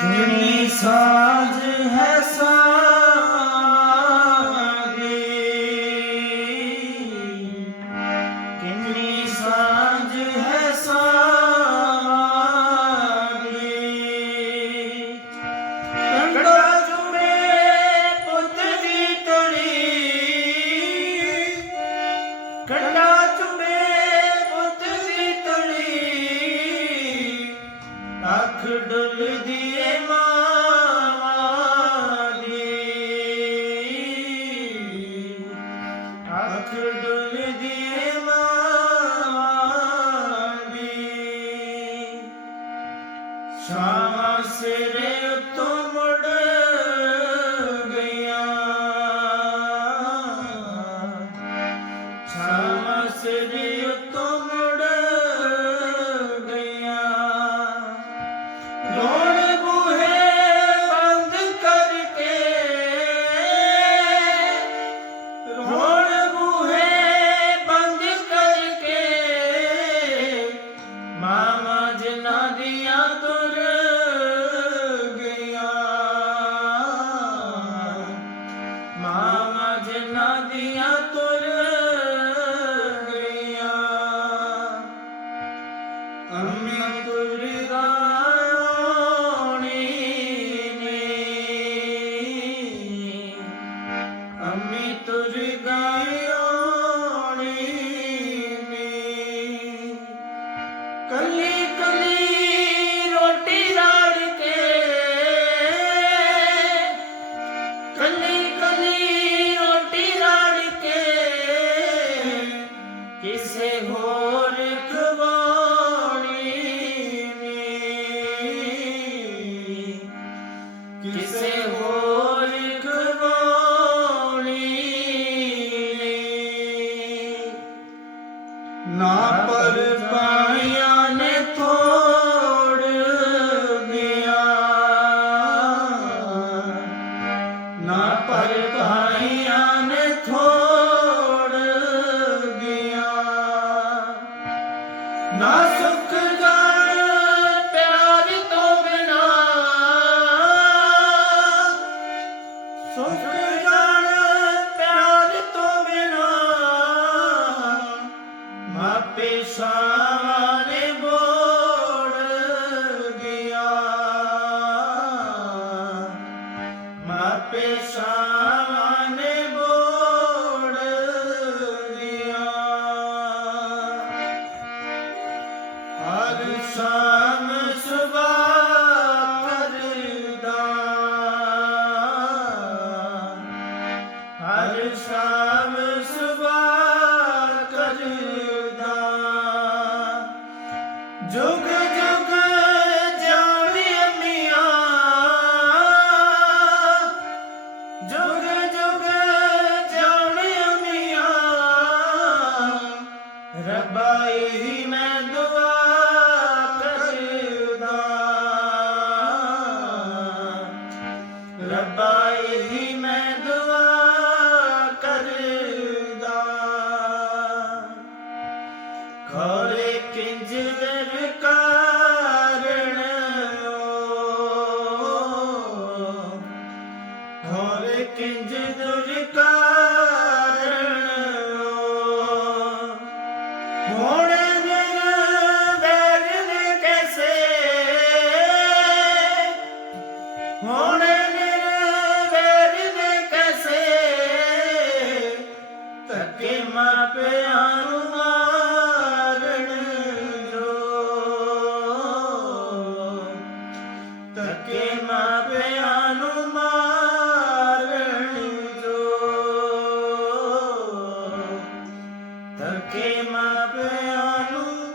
You need some. ਸ਼ਾਮਾਂ ਸਿਰੇ ਉੱਤੋਂ ਮੁੜ ਗਈਆਂ। ਸ਼ਾਮਾਂ ਸਿਰੇ ਉੱਤੋਂ ਮੁੜ ਗਈਆਂ। ਰੋਣ ਨਾ ਪਰ ਪਾਈਆਂ ਨੇ ਥੋੜ ਗਿਆ ਨਾ ਪਰ ਪਾਈਆਂ ਨੇ ਥੋੜ ਗਿਆ ਨਾ ਰੱਬਾ ਇਹੀ ਮੈਂ ਦੁਆ ਕਰਦਾ। ਰੱਬਾ ਇਹੀ ਮੈਂ ਦੁਆ ਕਰਦਾ। ਖੋਰੇ ਕਿੰਜ ਦਰ ਧੱਕੇ ਮਾਂ ਪਿਆ ਨੂੰ ਮਾਰਨ ਜੋ। ਧੱਕੇ ਮਾਂ ਪਿਆ ਨੂੰ ਜੋ। ਧੱਕੇ ਮਾਂ ਪਿਆ ਨੂੰ